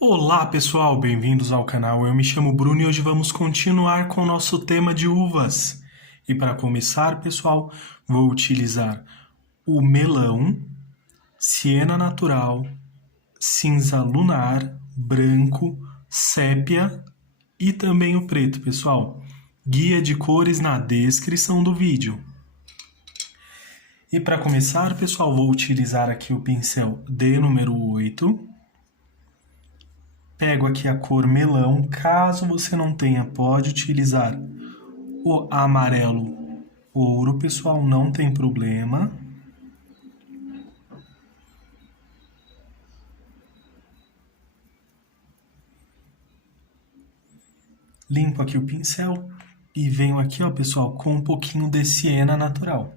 Olá pessoal, bem-vindos ao canal. Eu me chamo Bruno e hoje vamos continuar com o nosso tema de uvas. E para começar, pessoal, vou utilizar o melão, siena natural, cinza lunar, branco, sépia e também o preto, pessoal. Guia de cores na descrição do vídeo. E para começar, pessoal, vou utilizar aqui o pincel D número 8. Pego aqui a cor melão, caso você não tenha, pode utilizar o amarelo ouro, pessoal, não tem problema. Limpo aqui o pincel e venho aqui, ó, pessoal, com um pouquinho de siena natural.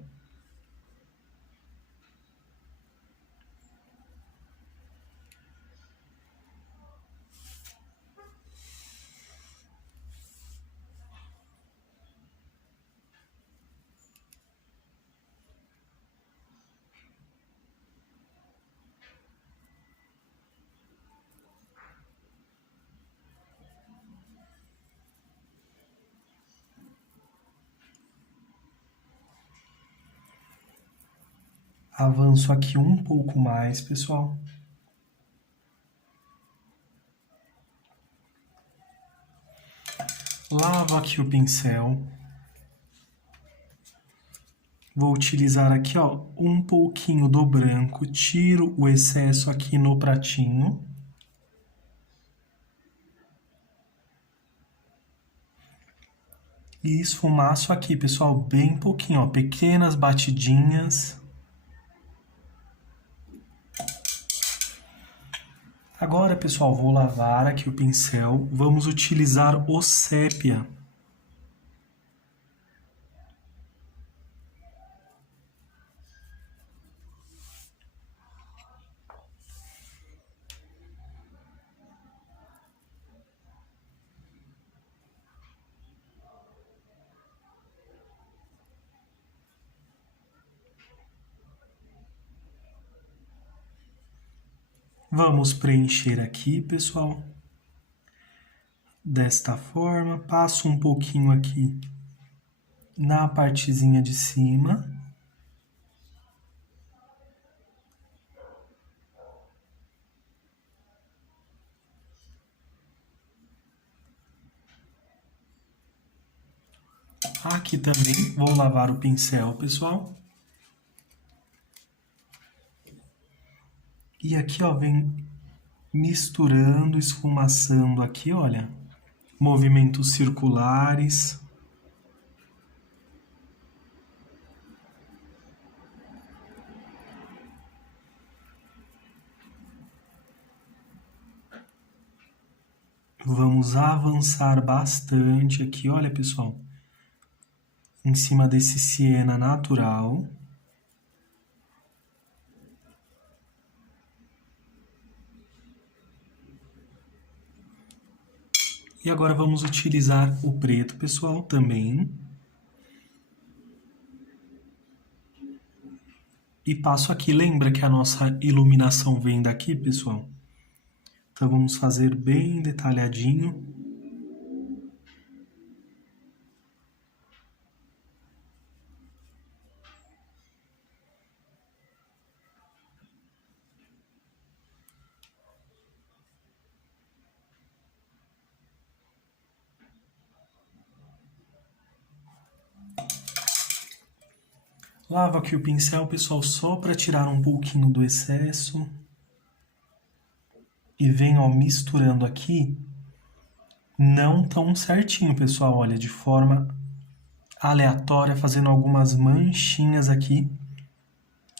Avanço aqui um pouco mais, pessoal. Lavo aqui o pincel. Vou utilizar aqui, ó, um pouquinho do branco, tiro o excesso aqui no pratinho. E esfumaço aqui, pessoal, bem pouquinho, ó, pequenas batidinhas. Agora, pessoal, vou lavar aqui o pincel. Vamos utilizar o sépia. Vamos preencher aqui, pessoal. Desta forma, passo um pouquinho aqui na partezinha de cima. Aqui também vou lavar o pincel, pessoal. E aqui, ó, vem misturando, esfumaçando aqui, olha. Movimentos circulares. Vamos avançar bastante aqui, olha, pessoal. Em cima desse siena natural. E agora vamos utilizar o preto, pessoal, também. E passo aqui, lembra que a nossa iluminação vem daqui, pessoal? Então vamos fazer bem detalhadinho. Lavo aqui o pincel, pessoal, só para tirar um pouquinho do excesso. E venho, ó, misturando aqui, não tão certinho, pessoal, olha, de forma aleatória, fazendo algumas manchinhas aqui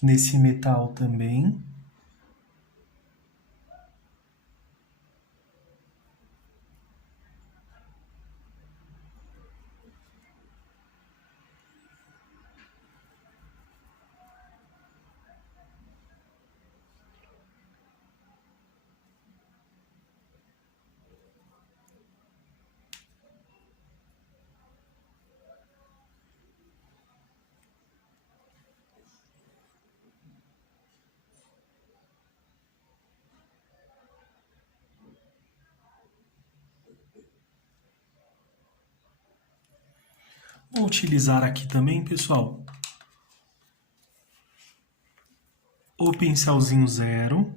nesse metal também. Vou utilizar aqui também, pessoal, o pincelzinho zero.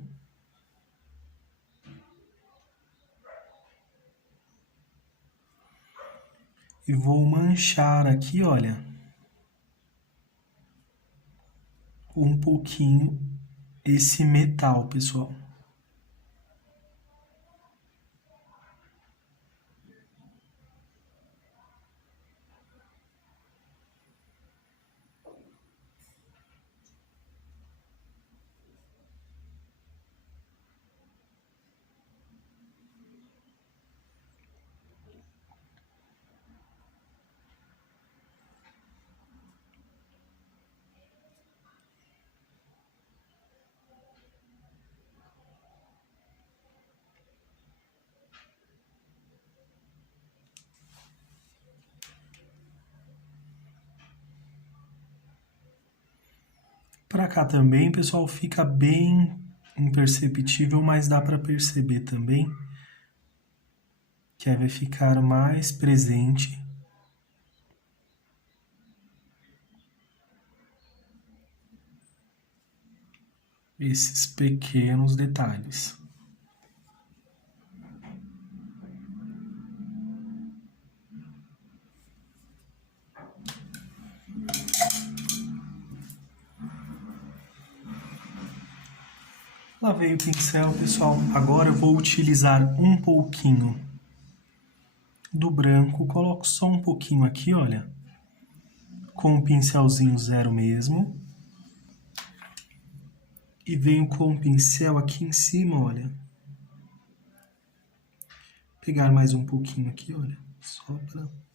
E vou manchar aqui, olha, um pouquinho esse metal, pessoal. Para cá também, pessoal, fica bem imperceptível, mas dá para perceber também que aí vai ficar mais presente esses pequenos detalhes. Lavei o pincel, pessoal. Agora eu vou utilizar um pouquinho do branco. Coloco só um pouquinho aqui, olha, com o pincelzinho zero mesmo. E venho com o pincel aqui em cima, olha. Pegar mais um pouquinho aqui, olha, só para...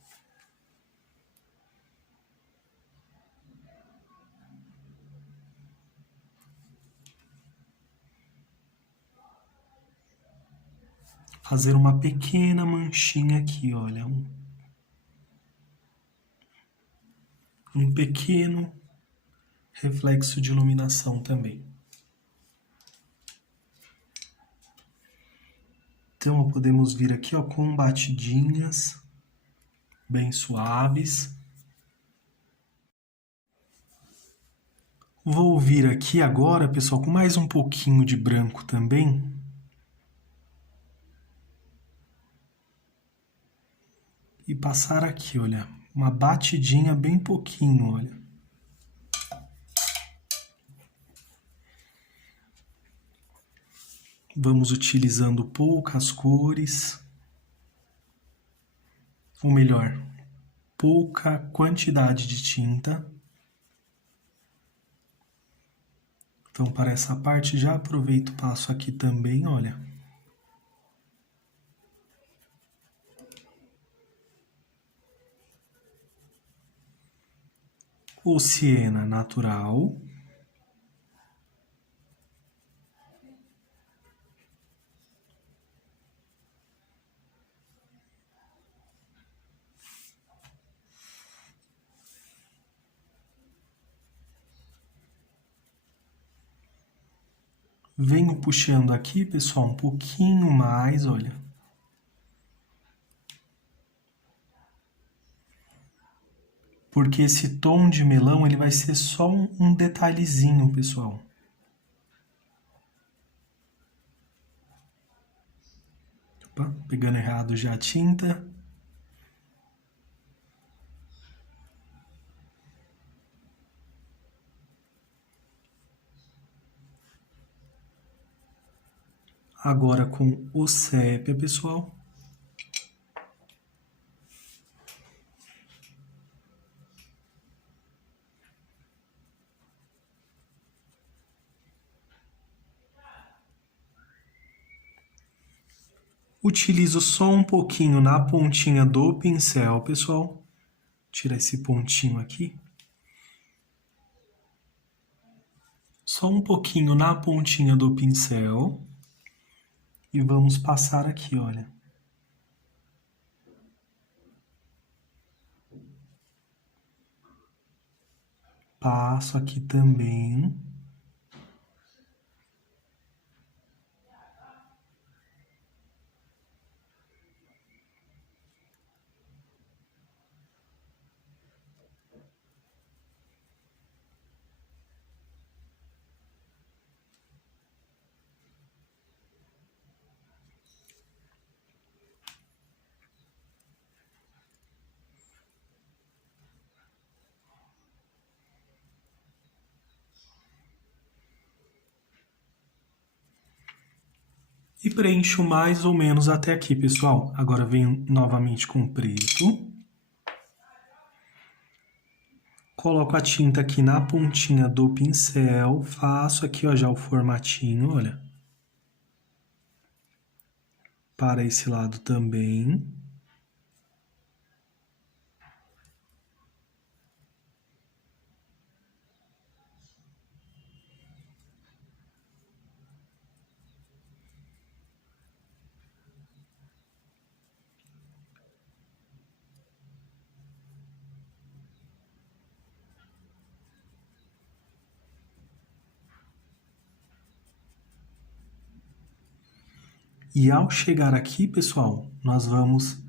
fazer uma pequena manchinha aqui, olha. Um pequeno reflexo de iluminação também. Então, podemos vir aqui, ó, com batidinhas bem suaves. Vou vir aqui agora, pessoal, com mais um pouquinho de branco também. E passar aqui, olha, uma batidinha bem pouquinho, olha. Vamos utilizando poucas cores, ou melhor, pouca quantidade de tinta. Então, para essa parte, já aproveito e passo aqui também, olha. O siena natural. Venho puxando aqui, pessoal, um pouquinho mais, olha. Porque esse tom de melão, ele vai ser só um detalhezinho, pessoal. Opa, pegando errado já a tinta. Agora com o sépia, pessoal. Utilizo só um pouquinho na pontinha do pincel, pessoal. Tirar esse pontinho aqui. Só um pouquinho na pontinha do pincel. E vamos passar aqui, olha. Passo aqui também. E preencho mais ou menos até aqui, pessoal. Agora venho novamente com o preto. Coloco a tinta aqui na pontinha do pincel, faço aqui, ó, já o formatinho, olha. Para esse lado também. E ao chegar aqui, pessoal, nós vamos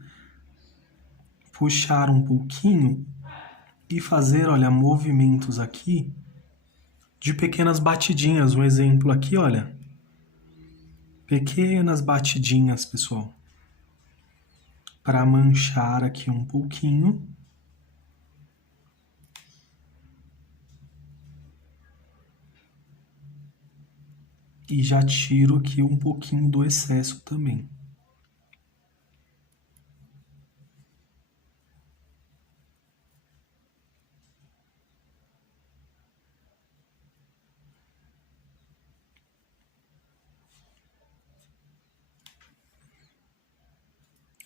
puxar um pouquinho e fazer, olha, movimentos aqui de pequenas batidinhas. Um exemplo aqui, olha. Pequenas batidinhas, pessoal. Para manchar aqui um pouquinho. E já tiro aqui um pouquinho do excesso também.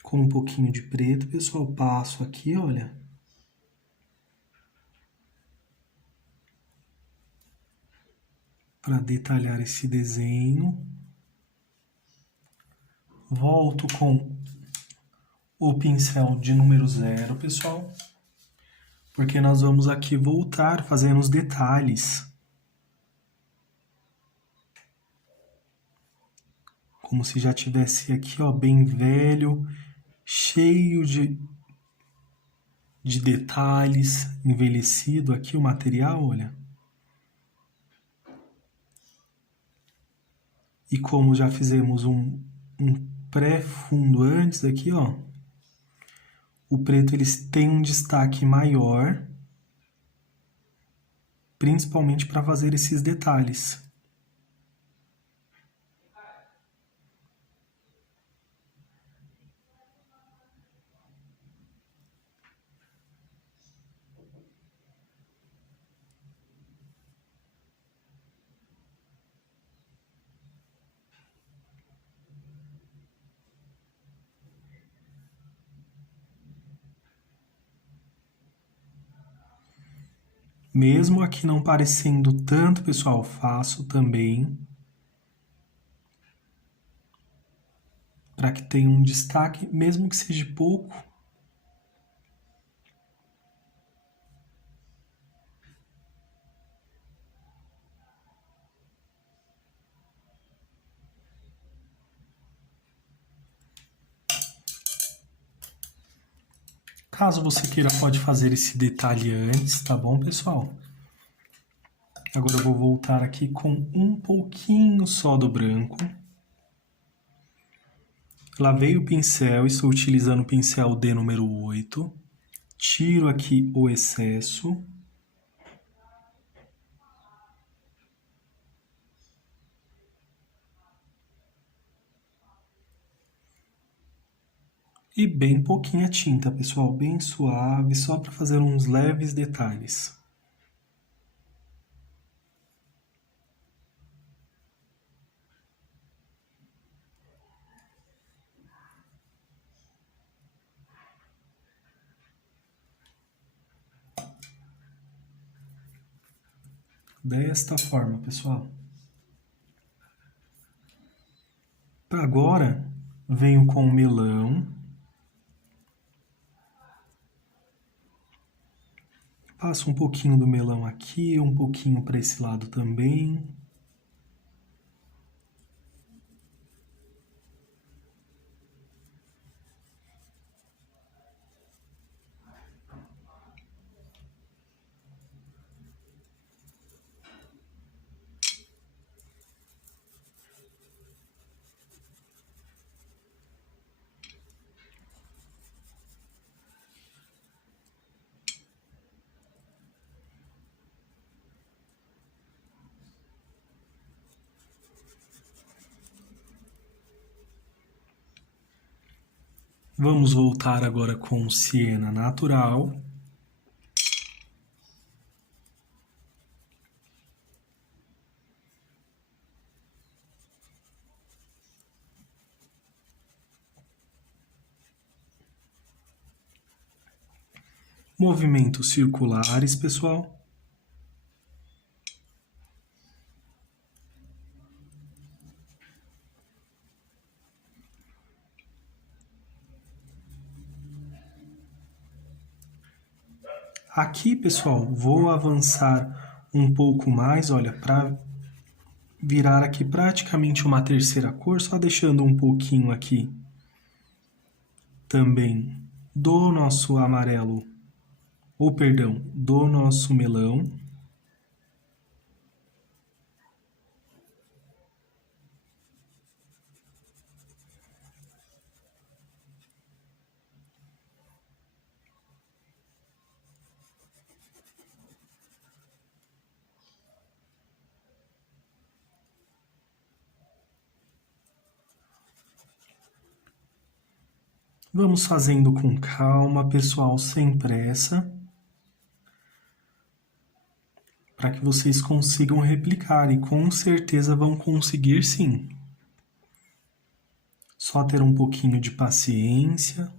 Com um pouquinho de preto, pessoal, passo aqui, olha. Para detalhar esse desenho. Volto com o pincel de número 0, pessoal. Porque nós vamos aqui voltar fazendo os detalhes. Como se já tivesse aqui, ó, bem velho, cheio de detalhes, envelhecido aqui o material, olha. E como já fizemos um pré-fundo antes aqui, ó, o preto eles tem um destaque maior, principalmente para fazer esses detalhes. Mesmo aqui não parecendo tanto, pessoal, faço também para que tenha um destaque, mesmo que seja pouco. Caso você queira, pode fazer esse detalhe antes, tá bom, pessoal? Agora eu vou voltar aqui com um pouquinho só do branco. Lavei o pincel, estou utilizando o pincel D número 8. Tiro aqui o excesso. E bem pouquinha tinta, pessoal, bem suave, só para fazer uns leves detalhes. Desta forma, pessoal. Agora, venho com o melão. Passo um pouquinho do melão aqui, um pouquinho para esse lado também. Vamos voltar agora com Siena natural. Movimentos circulares, pessoal. Aqui, pessoal, vou avançar um pouco mais, olha, para virar aqui praticamente uma terceira cor, só deixando um pouquinho aqui também do nosso amarelo, ou perdão, do nosso melão. Vamos fazendo com calma, pessoal, sem pressa, para que vocês consigam replicar e com certeza vão conseguir sim. Só ter um pouquinho de paciência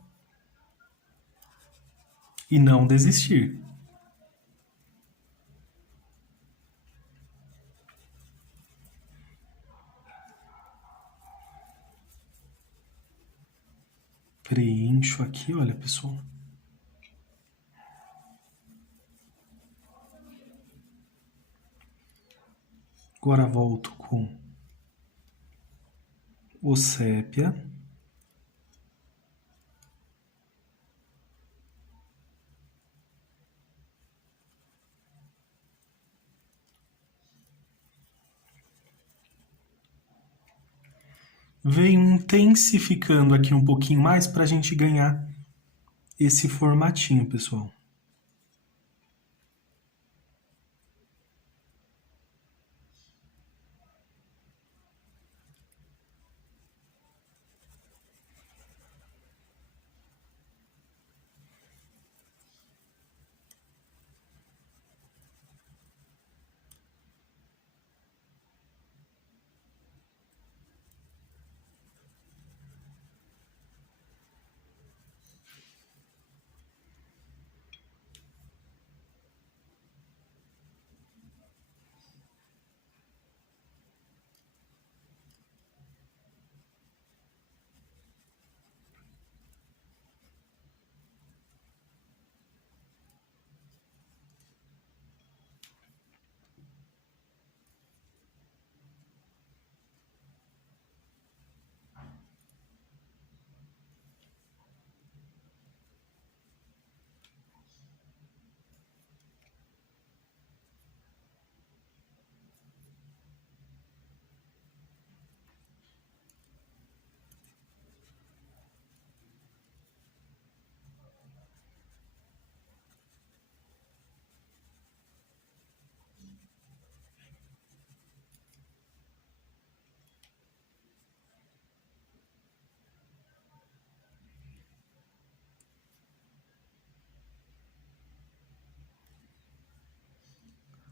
e não desistir. Preencho aqui, olha, pessoal. Agora volto com o sépia. Venho intensificando aqui um pouquinho mais para a gente ganhar esse formatinho, pessoal.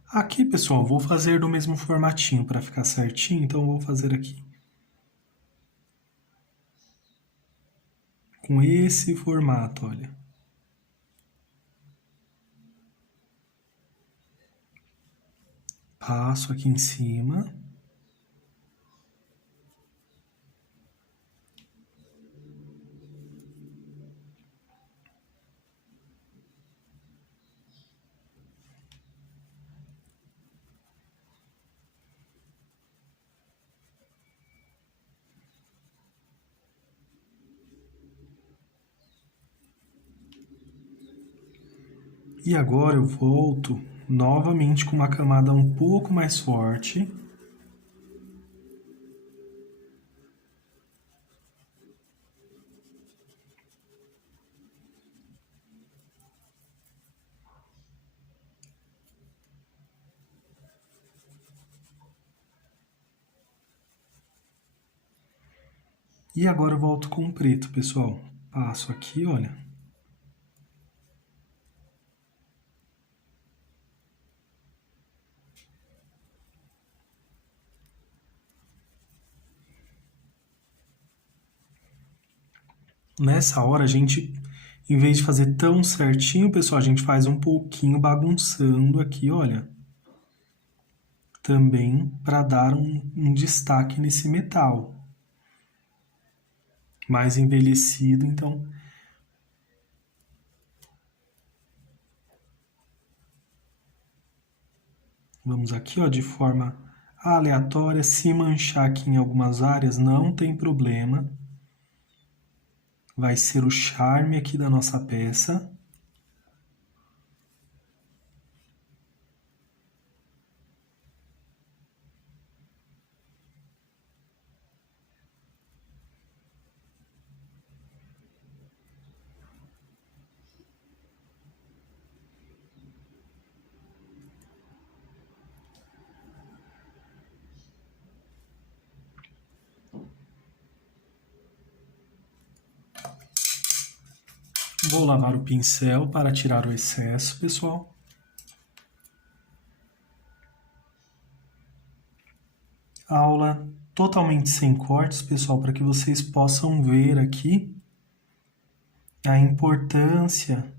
Aqui, pessoal, vou fazer do mesmo formatinho para ficar certinho, então vou fazer aqui com esse formato, olha. Passo aqui em cima. E agora eu volto novamente com uma camada um pouco mais forte. E agora eu volto com o preto, pessoal, Passo aqui, olha. Nessa hora, a gente, em vez de fazer tão certinho, pessoal, a gente faz um pouquinho bagunçando aqui, olha. Também para dar um destaque nesse metal. Mais envelhecido, então. Vamos aqui, ó, de forma aleatória. Se manchar aqui em algumas áreas, não tem problema. Vai ser o charme aqui da nossa peça. Vou lavar o pincel para tirar o excesso, pessoal. Aula totalmente sem cortes, pessoal, para que vocês possam ver aqui a importância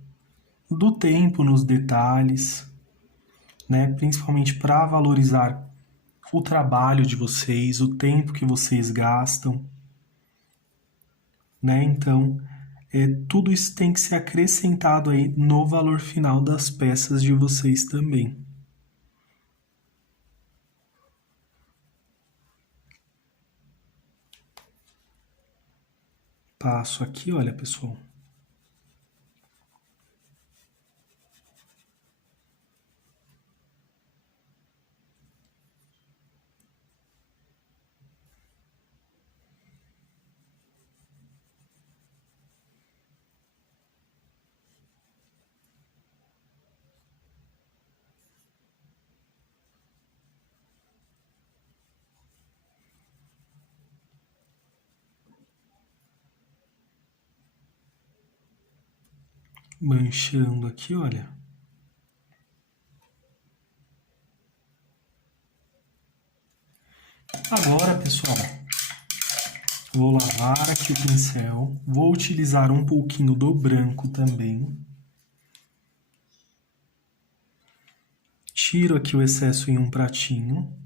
do tempo nos detalhes, né? Principalmente para valorizar o trabalho de vocês, o tempo que vocês gastam, né? Então, tudo isso tem que ser acrescentado aí no valor final das peças de vocês também. Passo aqui, olha, pessoal. Manchando aqui, olha. Agora, pessoal, vou lavar aqui o pincel. Vou utilizar um pouquinho do branco também. Tiro aqui o excesso em um pratinho.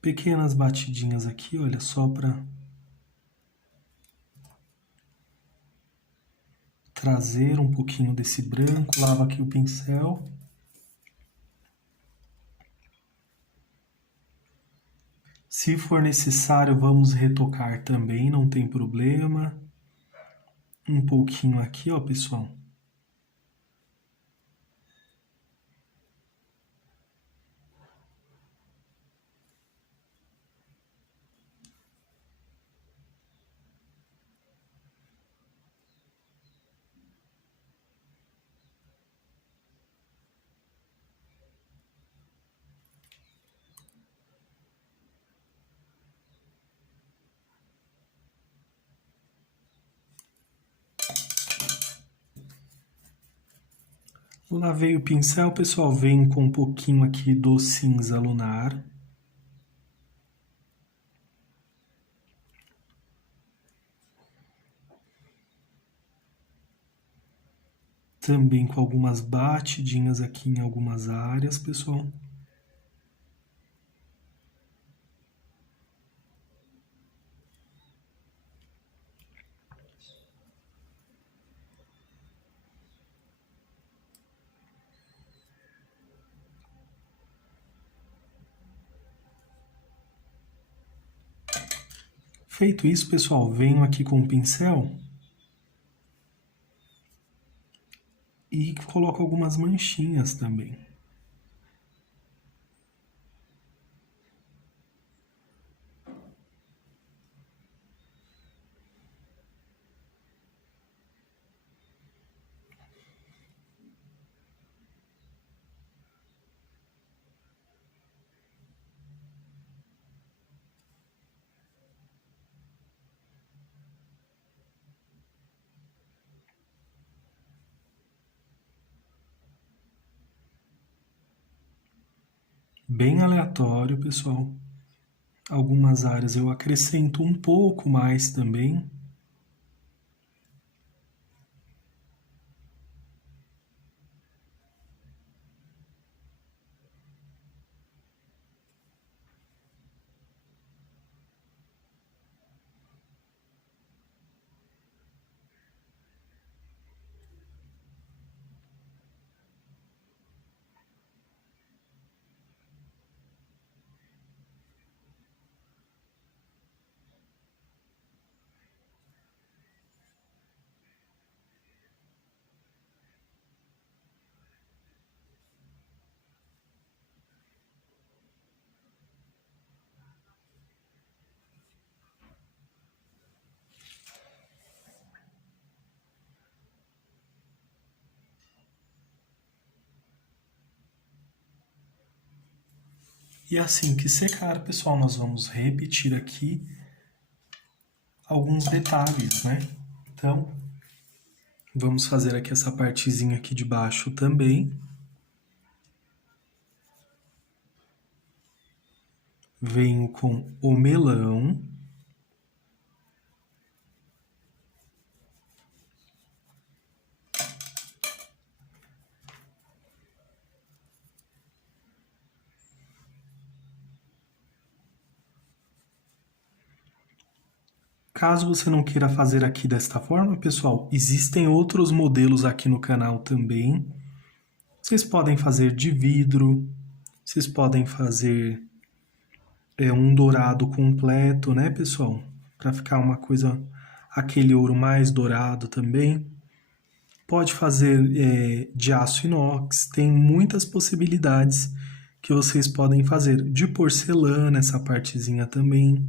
Pequenas batidinhas aqui, olha, só para trazer um pouquinho desse branco. Lavo aqui o pincel. Se for necessário, vamos retocar também, não tem problema. Um pouquinho aqui, ó, pessoal. Lavei o pincel, pessoal, vem com um pouquinho aqui do cinza lunar. Também com algumas batidinhas aqui em algumas áreas, pessoal. Feito isso, pessoal, venho aqui com o pincel e coloco algumas manchinhas também. bem aleatório, pessoal. Algumas áreas eu acrescento um pouco mais também. E assim que secar, pessoal, nós vamos repetir aqui alguns detalhes, né? Então, vamos fazer aqui essa partezinha aqui de baixo também. Venho com o melão. Caso você não queira fazer aqui desta forma, pessoal, existem outros modelos aqui no canal também. Vocês podem fazer de vidro, vocês podem fazer um dourado completo, né, pessoal? Para ficar uma coisa, aquele ouro mais dourado também. Pode fazer de aço inox, tem muitas possibilidades que vocês podem fazer. De porcelana, essa partezinha também.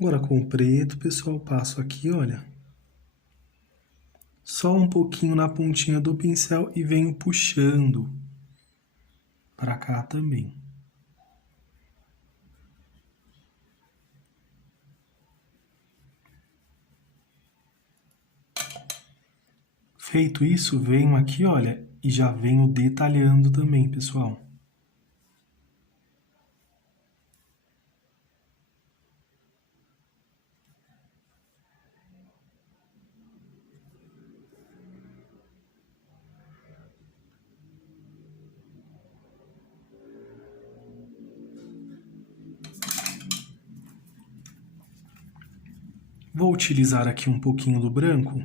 Agora com o preto, pessoal, passo aqui, olha. Só um pouquinho na pontinha do pincel e venho puxando para cá também. Feito isso, venho aqui, olha, e já venho detalhando também, pessoal. Vou utilizar aqui um pouquinho do branco.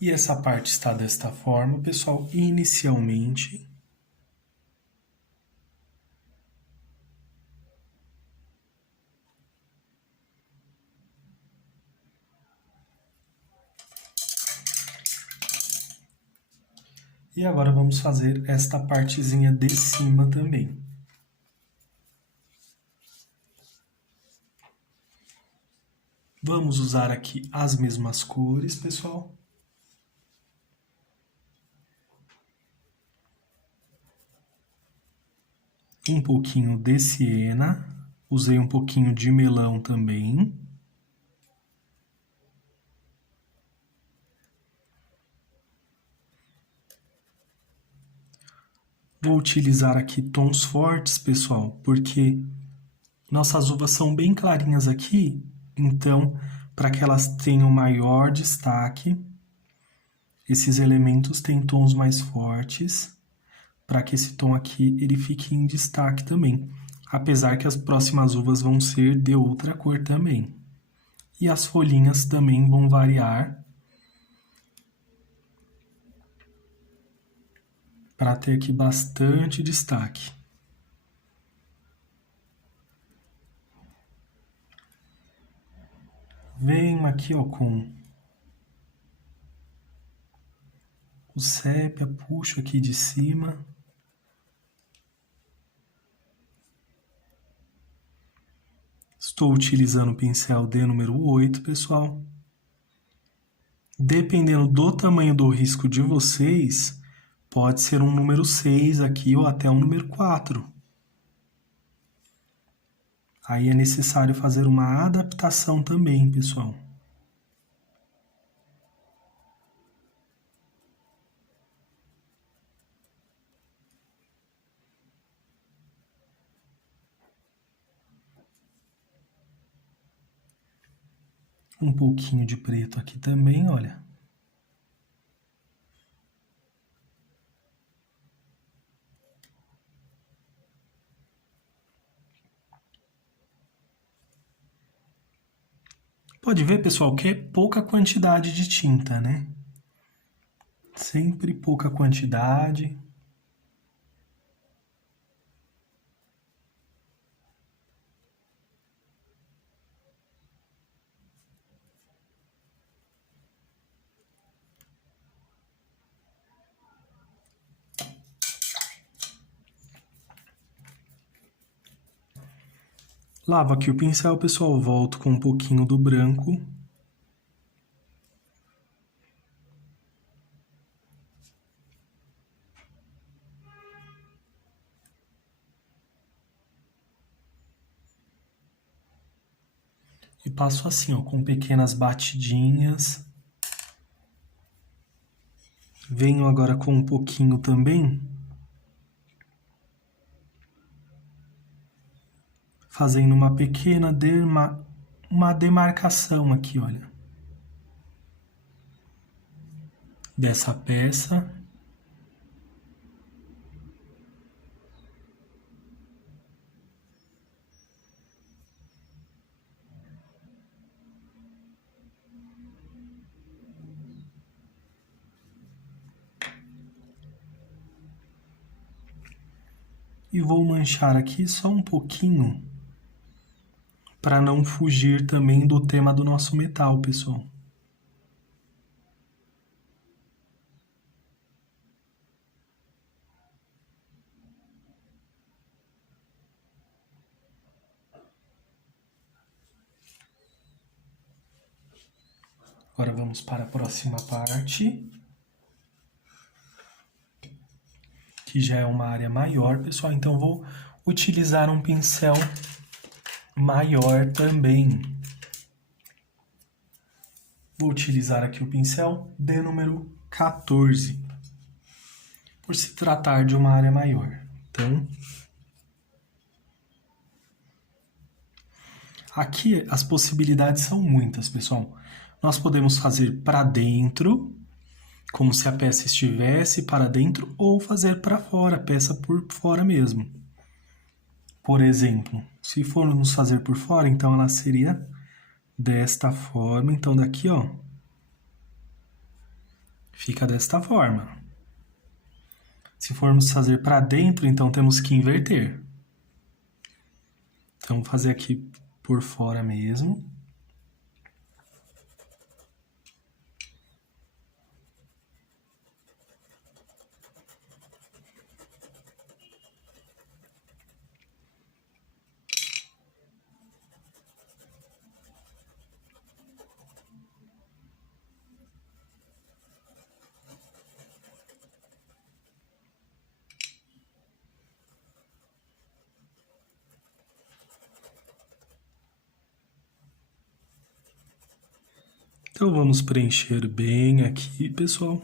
E essa parte está desta forma, pessoal, inicialmente. E agora vamos fazer esta partezinha de cima também. Vamos usar aqui as mesmas cores, pessoal. Um pouquinho de siena, usei um pouquinho de melão também. Vou utilizar aqui tons fortes, pessoal, porque nossas uvas são bem clarinhas aqui, então para que elas tenham maior destaque. Esses elementos têm tons mais fortes, para que esse tom aqui ele fique em destaque também. Apesar que as próximas uvas vão ser de outra cor também. E as folhinhas também vão variar, para ter aqui bastante destaque. Venho aqui, ó, com o sépia, puxo aqui de cima. Estou utilizando o pincel de número 8, pessoal. Dependendo do tamanho do risco de vocês, pode ser um número 6 aqui ou até um número 4. Aí é necessário fazer uma adaptação também, pessoal. Um pouquinho de preto aqui também, olha. Pode ver, pessoal, que é pouca quantidade de tinta, né? Sempre pouca quantidade. Lavo aqui o pincel, pessoal, volto com um pouquinho do branco. E passo assim, ó, com pequenas batidinhas. Venho agora com um pouquinho também, fazendo uma pequena demarcação aqui, olha. Dessa peça. E vou manchar aqui só um pouquinho, para não fugir também do tema do nosso metal, pessoal. Agora vamos para a próxima parte, que já é uma área maior, pessoal. Então, vou utilizar um pincel maior também. Vou utilizar aqui o pincel de número 14, por se tratar de uma área maior. Então, aqui as possibilidades são muitas, pessoal. Nós podemos fazer para dentro, como se a peça estivesse para dentro, ou fazer para fora, a peça por fora mesmo. Por exemplo, se formos fazer por fora, então ela seria desta forma. Então daqui, ó, fica desta forma. Se formos fazer para dentro, então temos que inverter. Então vou fazer aqui por fora mesmo. Então vamos preencher bem aqui, pessoal.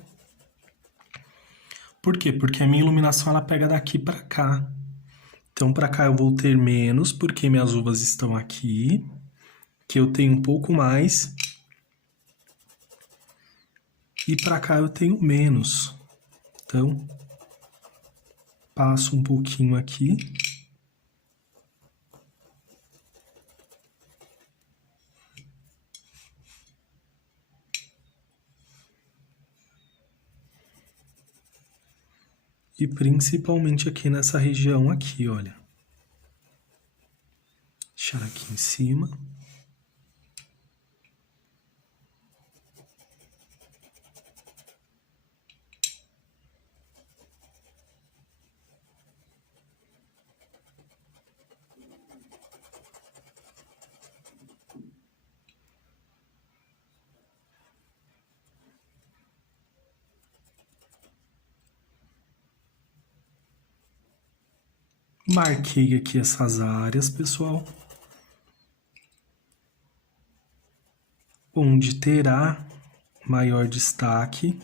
Por quê? Porque a minha iluminação ela pega daqui para cá. Então para cá eu vou ter menos, porque minhas uvas estão aqui. Que eu tenho um pouco mais. E para cá eu tenho menos. Então, passo um pouquinho aqui. E principalmente aqui nessa região aqui, olha. Deixar aqui em cima. Marquei aqui essas áreas, pessoal, onde terá maior destaque.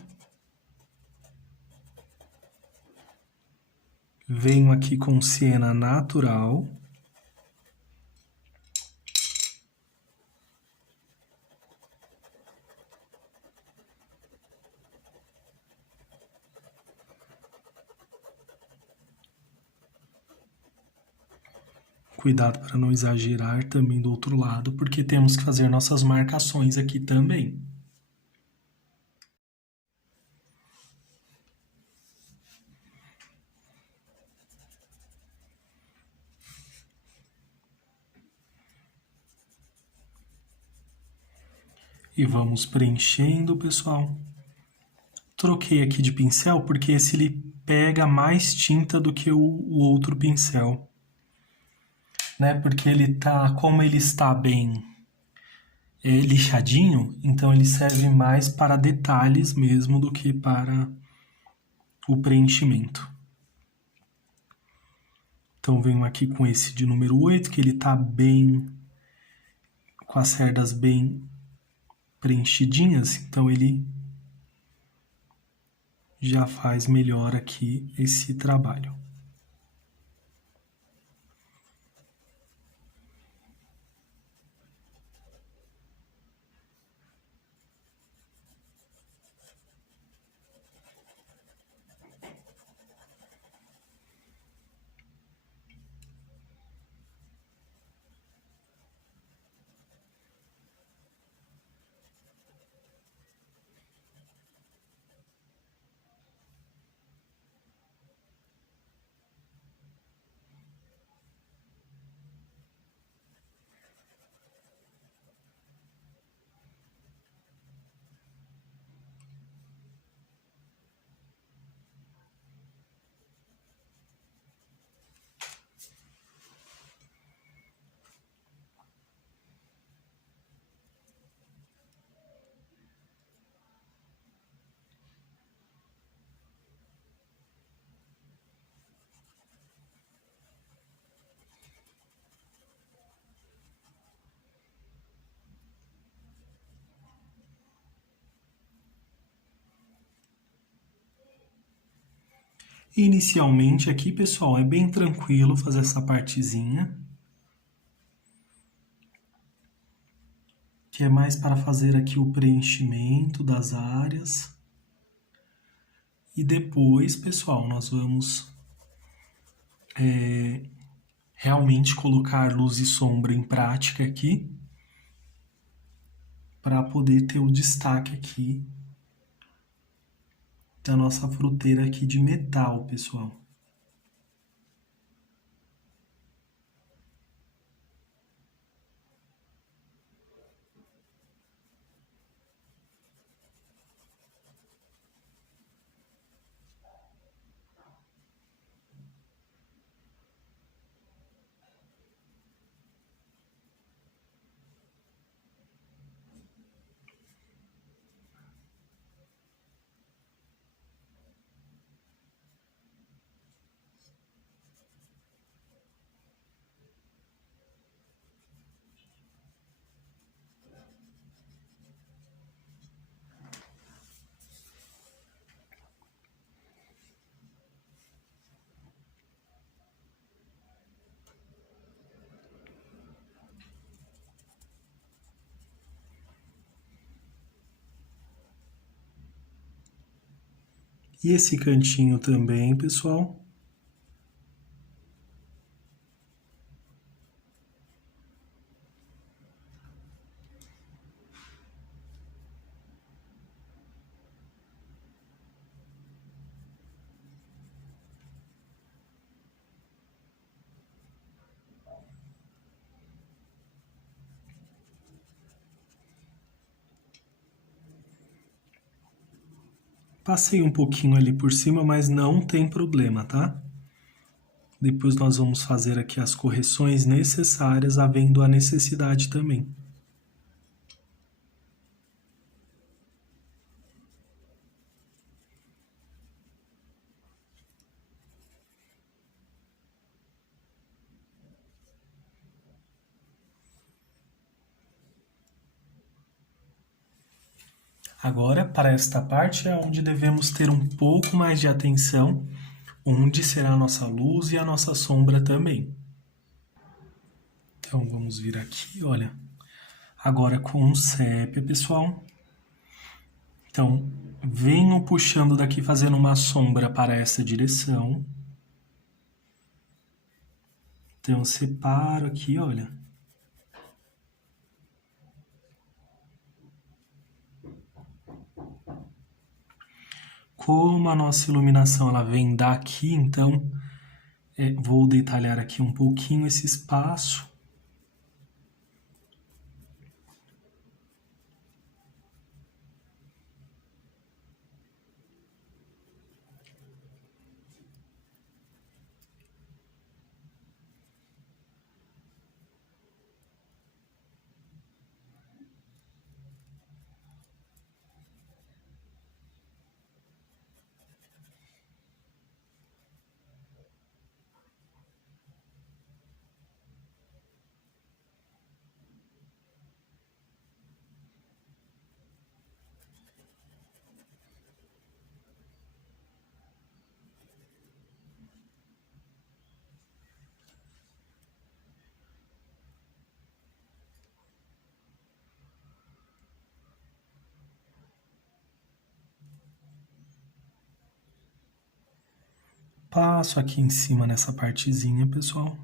Venho aqui com siena natural. Cuidado para não exagerar também do outro lado, porque temos que fazer nossas marcações aqui também. E vamos preenchendo, pessoal. Troquei aqui de pincel porque esse ele pega mais tinta do que o outro pincel, né? Porque ele tá, como ele está bem lixadinho, então ele serve mais para detalhes mesmo do que para o preenchimento. Então venho aqui com esse de número 8, que ele tá bem, com as cerdas bem preenchidinhas, então ele já faz melhor aqui esse trabalho. Inicialmente aqui, pessoal, é bem tranquilo fazer essa partezinha, que é mais para fazer aqui o preenchimento das áreas. E depois, pessoal, nós vamos realmente colocar luz e sombra em prática aqui, para poder ter o destaque aqui da nossa fruteira aqui de metal, pessoal. E esse cantinho também, pessoal. Passei um pouquinho ali por cima, mas não tem problema, tá? Depois nós vamos fazer aqui as correções necessárias, havendo a necessidade também. Agora, para esta parte, é onde devemos ter um pouco mais de atenção, onde será a nossa luz e a nossa sombra também. Então, vamos vir aqui, olha. Agora com o sépia, pessoal. Então, venho puxando daqui, fazendo uma sombra para essa direção. Então, separo aqui, olha. Como a nossa iluminação ela vem daqui, então vou detalhar aqui um pouquinho esse espaço. Passo aqui em cima nessa partezinha, pessoal.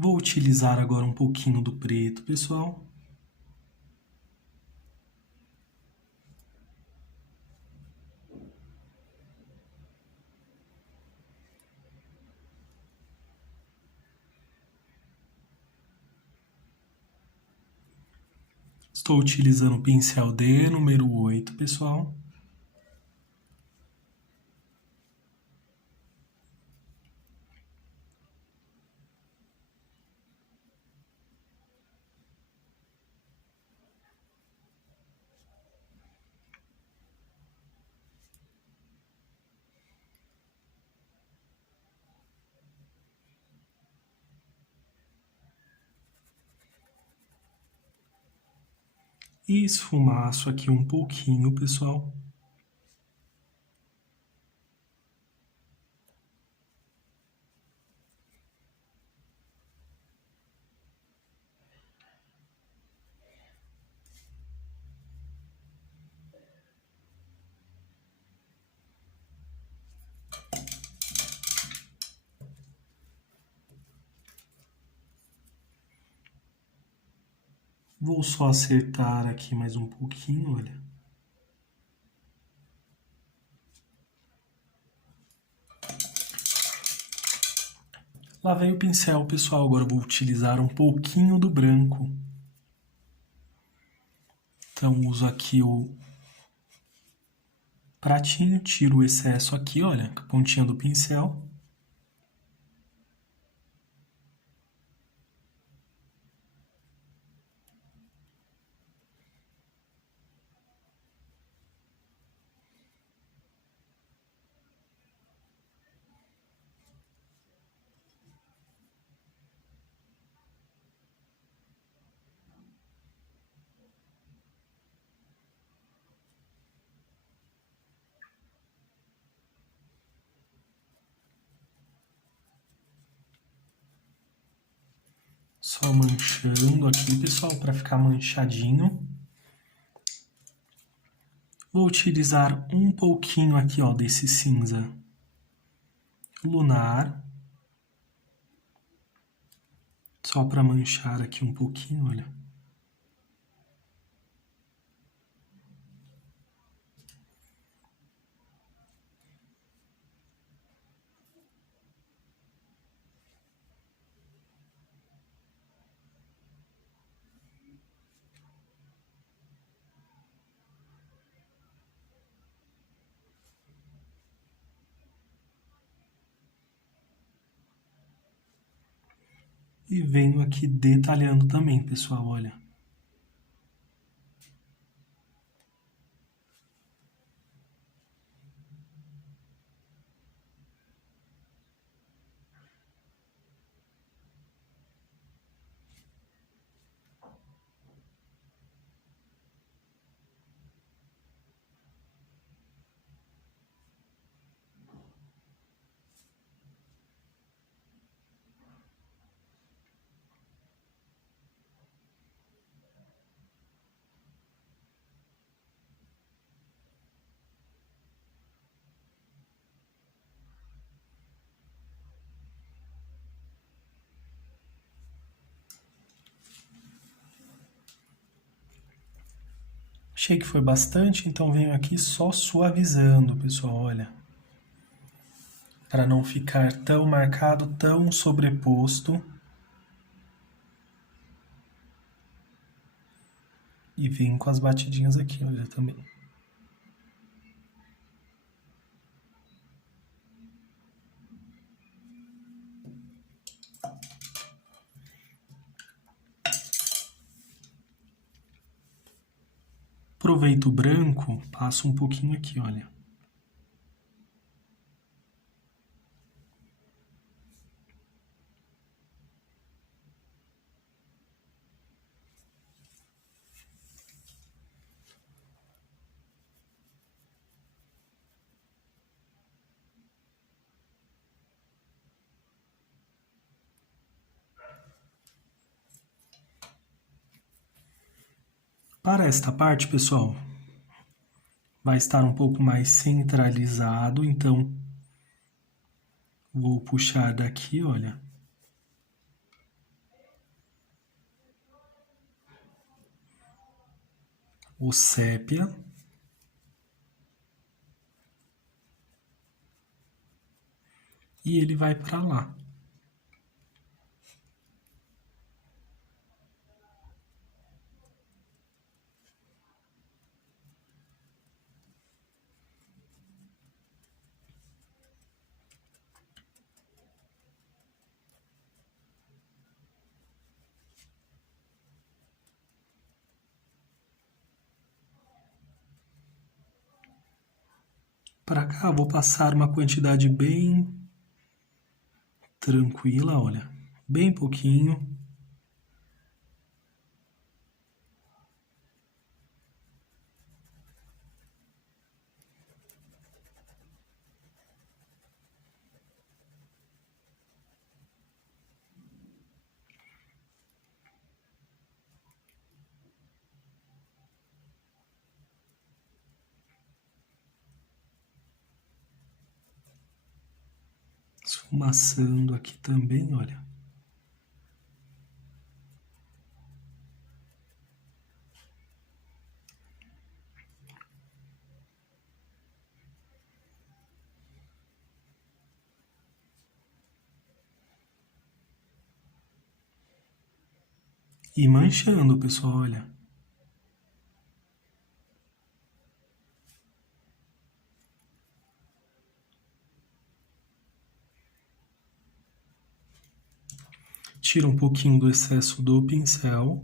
Vou utilizar agora um pouquinho do preto, pessoal. Estou utilizando o pincel D número 8, pessoal. E esfumaço aqui um pouquinho, pessoal. Vou só acertar aqui mais um pouquinho, olha. Lavei o pincel, pessoal. Agora vou utilizar um pouquinho do branco. Então, uso aqui o pratinho, tiro o excesso aqui, olha, com a pontinha do pincel. Só manchando aqui, pessoal, para ficar manchadinho. Vou utilizar um pouquinho aqui, ó, desse cinza lunar. Só para manchar aqui um pouquinho, olha. E venho aqui detalhando também, pessoal, olha. Achei que foi bastante, então venho aqui só suavizando, pessoal, olha. Para não ficar tão marcado, tão sobreposto. E venho com as batidinhas aqui, olha, também. Aproveito o branco, passo um pouquinho aqui, olha. Para esta parte, pessoal, vai estar um pouco mais centralizado, então vou puxar daqui, olha. O sépia. E ele vai para lá. Para cá, vou passar uma quantidade bem tranquila, olha, bem pouquinho. Esfumaçando aqui também, olha. E manchando, pessoal, olha. Tira um pouquinho do excesso do pincel.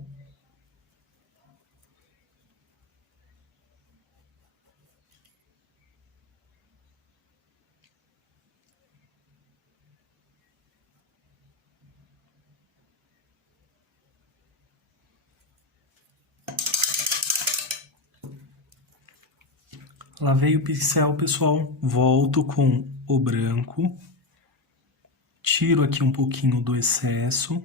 Lavei o pincel, pessoal. Volto com o branco. Tiro aqui um pouquinho do excesso.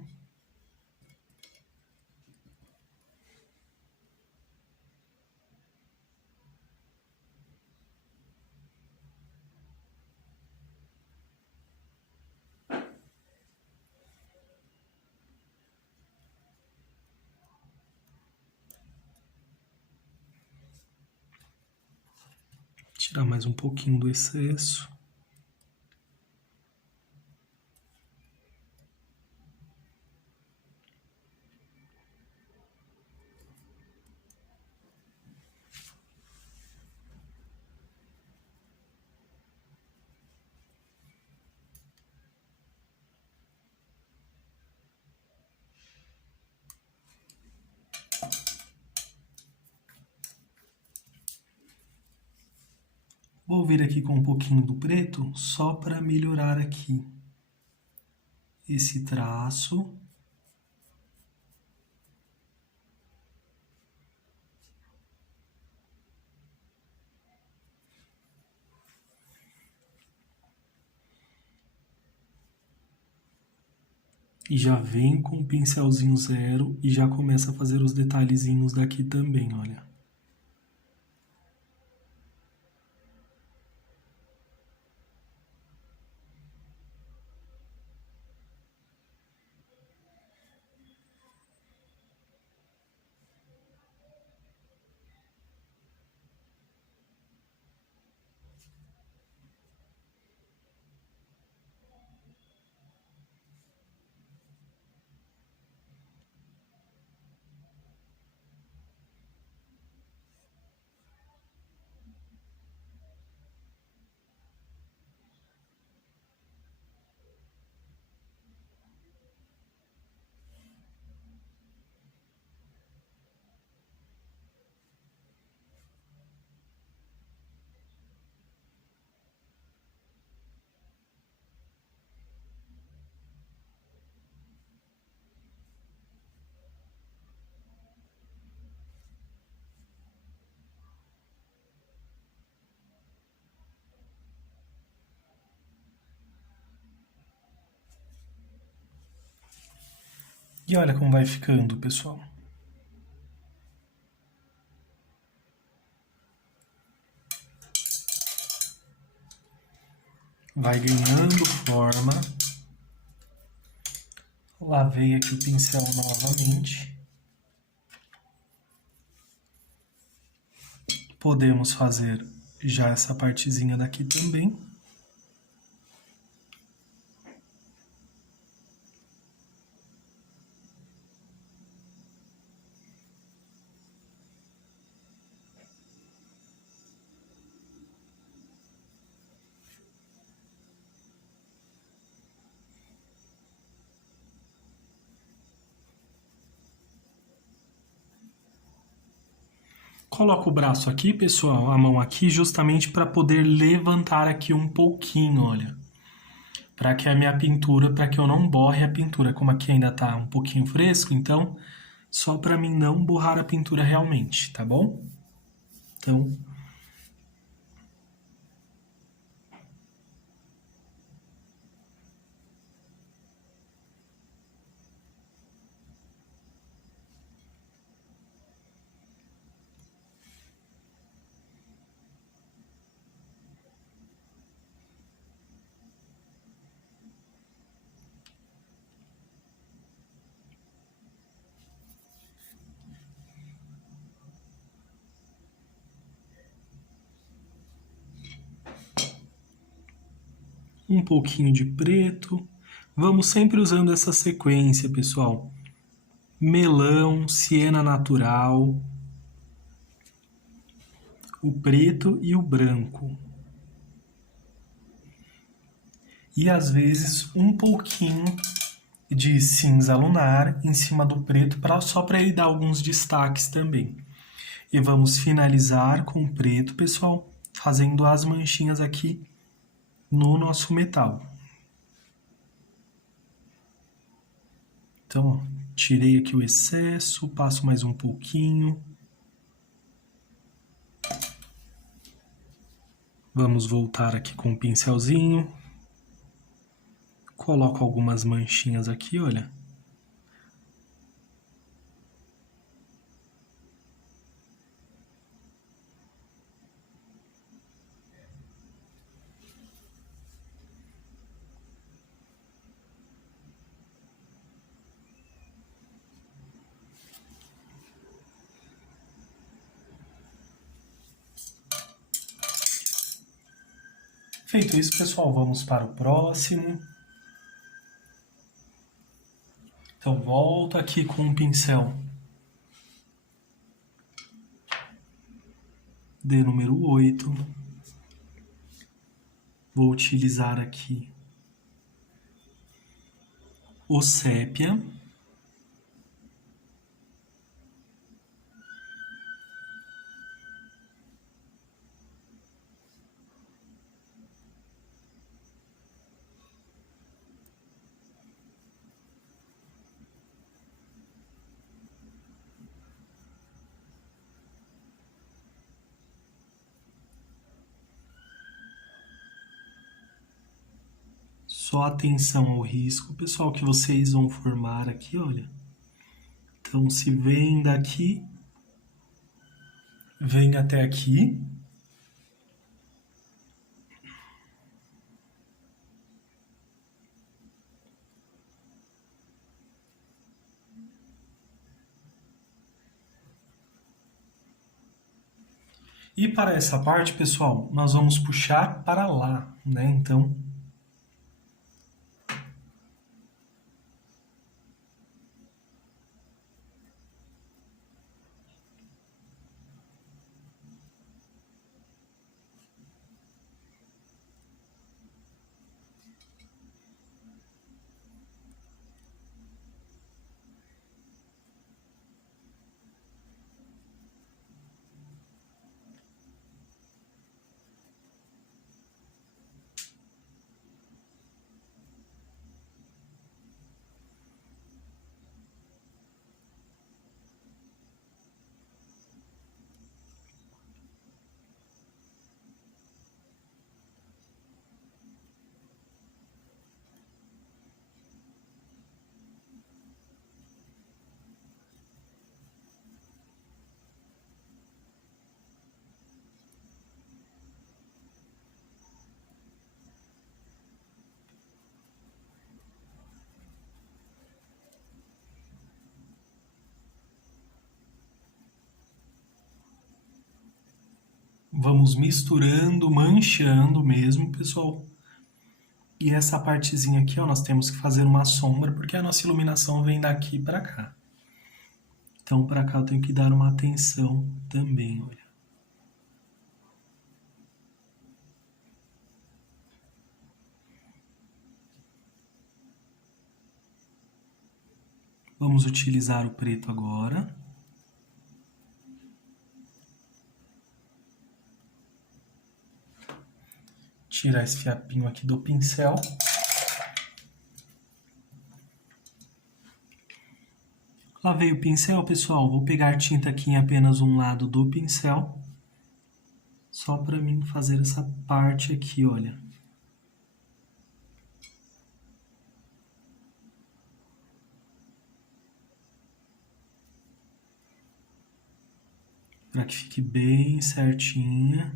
Tirar mais um pouquinho do excesso. Vou vir aqui com um pouquinho do preto, só para melhorar aqui esse traço. E já venho com o pincelzinho zero e já começa a fazer os detalhezinhos daqui também, olha. E olha como vai ficando, pessoal. Vai ganhando forma. Lavei aqui o pincel novamente. Podemos fazer já essa partezinha daqui também. Coloco o braço aqui, pessoal, a mão aqui, justamente para poder levantar aqui um pouquinho, olha. Para que a minha pintura, para que eu não borre a pintura. Como aqui ainda tá um pouquinho fresco, então, só para mim não borrar a pintura realmente, tá bom? Então, um pouquinho de preto. Vamos sempre usando essa sequência, pessoal. Melão, siena natural, o preto e o branco. E às vezes um pouquinho de cinza lunar em cima do preto, só para ele dar alguns destaques também. E vamos finalizar com o preto, pessoal, fazendo as manchinhas aqui no nosso metal. Então, ó, tirei aqui o excesso, passo mais um pouquinho. Vamos voltar aqui com o pincelzinho. Coloco algumas manchinhas aqui, olha. Feito isso, pessoal, vamos para o próximo. Então, volto aqui com o pincel de número 8. Vou utilizar aqui o sépia. Só atenção ao risco, pessoal, que vocês vão formar aqui, olha. Então, se vem daqui, vem até aqui. E para essa parte, pessoal, nós vamos puxar para lá, né? Então, vamos misturando, manchando mesmo, pessoal. E essa partezinha aqui, ó, nós temos que fazer uma sombra, porque a nossa iluminação vem daqui para cá. Então, para cá eu tenho que dar uma atenção também, olha. Vamos utilizar o preto agora. Tirar esse fiapinho aqui do pincel. Lavei o pincel, pessoal. Vou pegar tinta aqui em apenas um lado do pincel. Só para mim fazer essa parte aqui, olha. Para que fique bem certinha.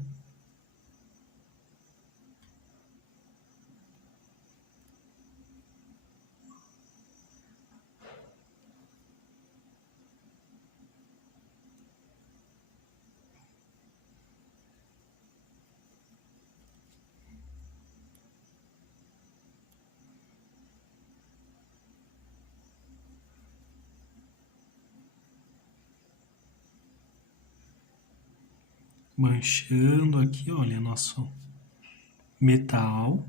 Manchando aqui, olha, nosso metal.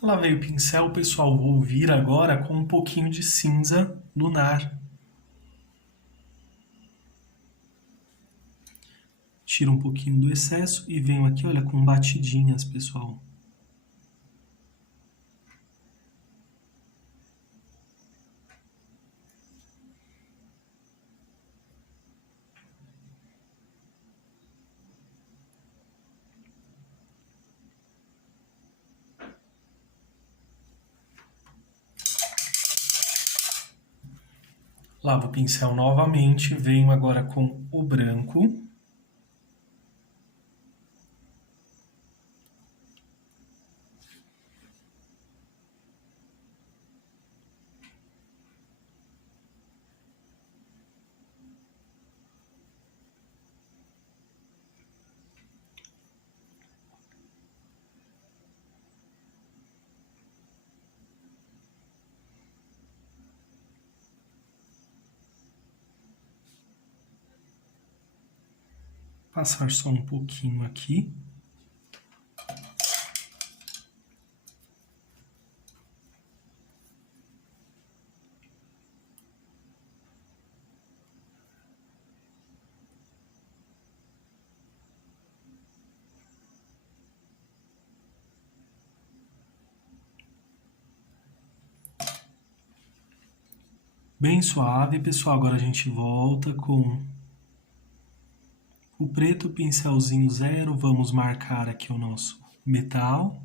Lavei o pincel, pessoal. Vou vir agora com um pouquinho de cinza lunar. Tiro um pouquinho do excesso e venho aqui, olha, com batidinhas, pessoal. Lavo o pincel novamente, venho agora com o branco. Passar só um pouquinho aqui. Bem suave, pessoal. Agora a gente volta com o preto, pincelzinho 0. Vamos marcar aqui o nosso metal.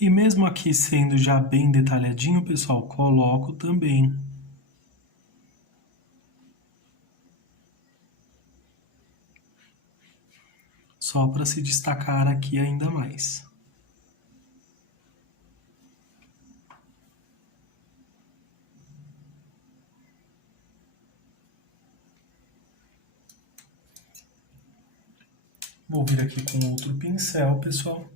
E mesmo aqui sendo já bem detalhadinho, pessoal, coloco também só para se destacar aqui ainda mais. Vou vir aqui com outro pincel, pessoal.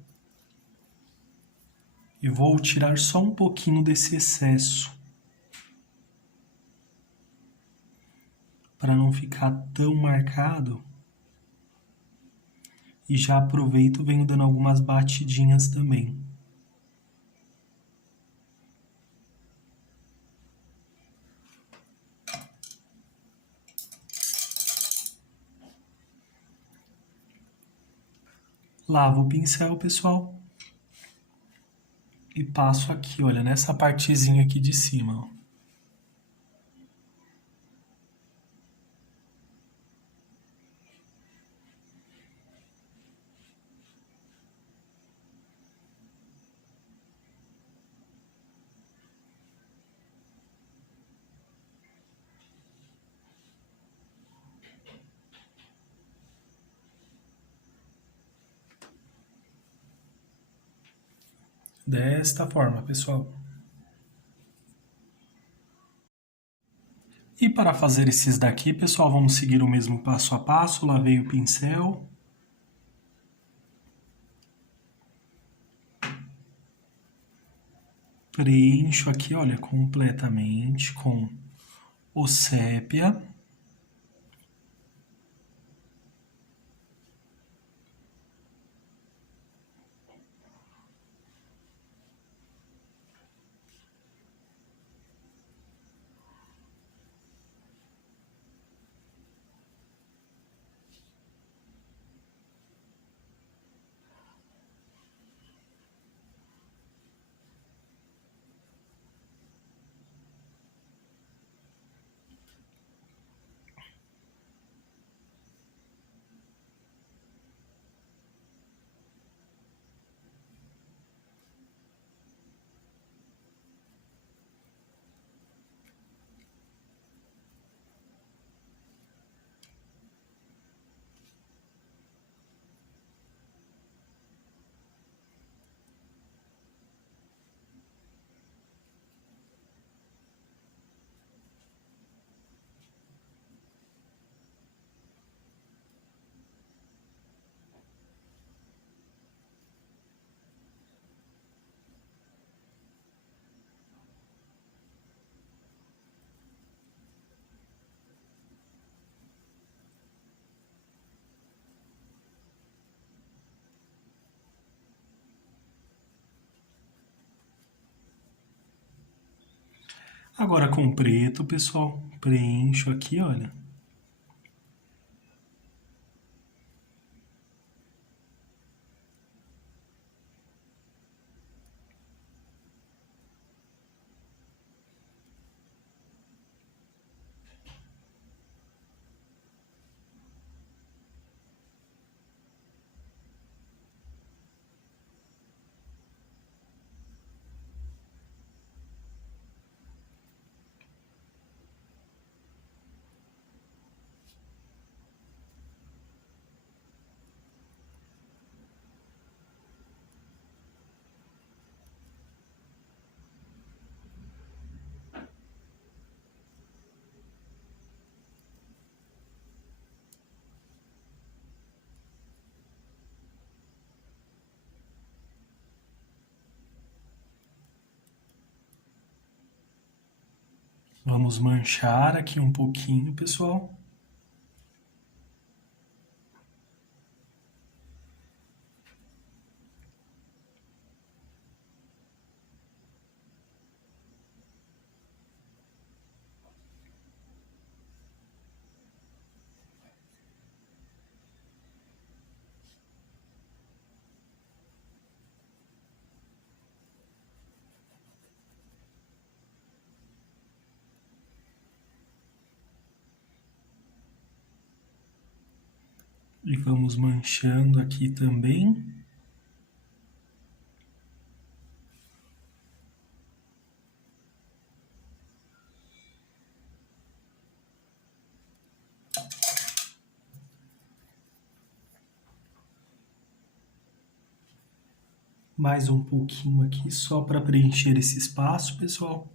E vou tirar só um pouquinho desse excesso, para não ficar tão marcado. E já aproveito e venho dando algumas batidinhas também. Lavo o pincel, pessoal. E passo aqui, olha, nessa partezinha aqui de cima, ó. Desta forma, pessoal. E para fazer esses daqui, pessoal, vamos seguir o mesmo passo a passo. Lavei o pincel. Preencho aqui, olha, completamente com o sépia. Agora com preto, pessoal, preencho aqui, olha. Vamos manchar aqui um pouquinho, pessoal. E vamos manchando aqui também. Mais um pouquinho aqui só para preencher esse espaço, pessoal.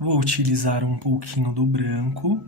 Vou utilizar um pouquinho do branco.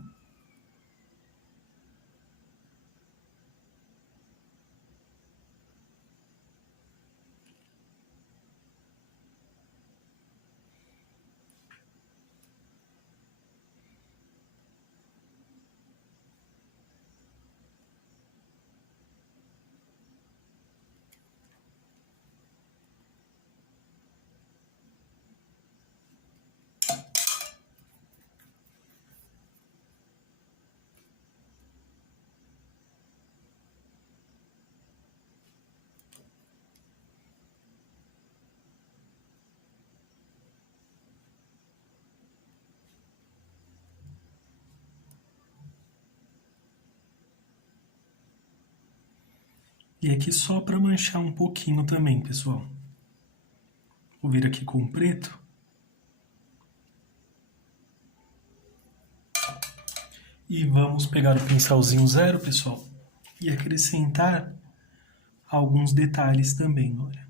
E aqui só para manchar um pouquinho também, pessoal. Vou vir aqui com preto. E vamos pegar o pincelzinho zero, pessoal, e acrescentar alguns detalhes também, olha.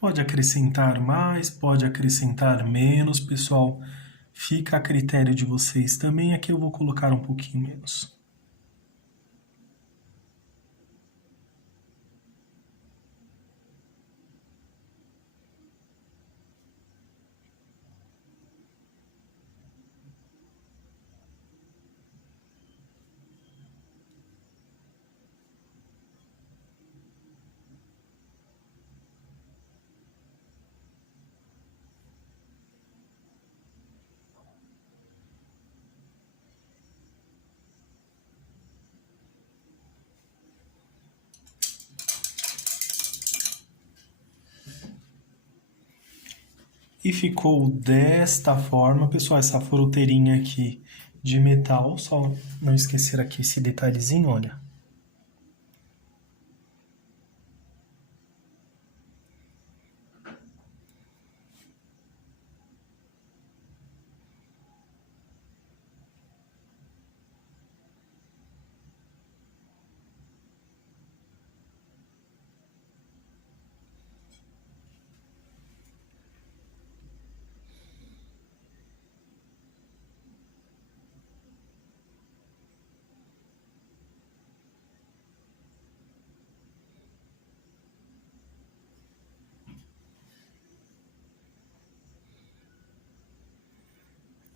Pode acrescentar mais, pode acrescentar menos, pessoal. Fica a critério de vocês também. Aqui eu vou colocar um pouquinho menos. E ficou desta forma, pessoal, essa fruteirinha aqui de metal, só não esquecer aqui esse detalhezinho, olha.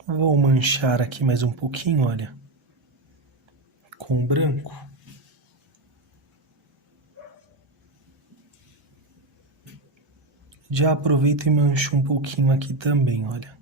Vou manchar aqui mais um pouquinho, olha, com branco. Já aproveito e mancho um pouquinho aqui também, olha.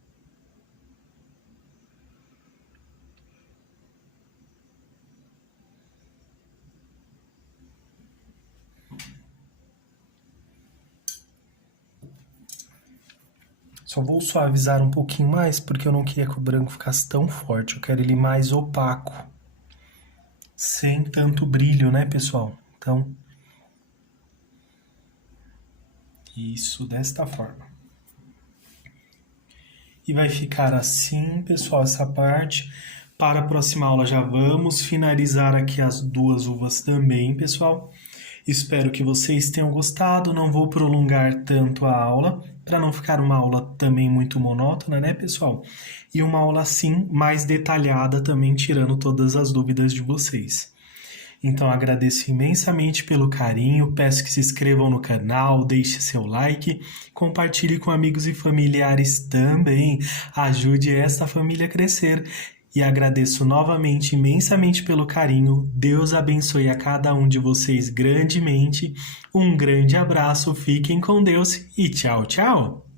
Só vou suavizar um pouquinho mais, porque eu não queria que o branco ficasse tão forte. Eu quero ele mais opaco. Sem tanto brilho, né, pessoal? Então, isso desta forma. E vai ficar assim, pessoal, essa parte. Para a próxima aula já vamos finalizar aqui as duas uvas também, pessoal. Espero que vocês tenham gostado. Não vou prolongar tanto a aula, para não ficar uma aula também muito monótona, né, pessoal? E uma aula, assim, mais detalhada também, tirando todas as dúvidas de vocês. Então, agradeço imensamente pelo carinho, peço que se inscrevam no canal, deixe seu like, compartilhe com amigos e familiares também, ajude esta família a crescer. E agradeço novamente imensamente pelo carinho, Deus abençoe a cada um de vocês grandemente, um grande abraço, fiquem com Deus e tchau, tchau!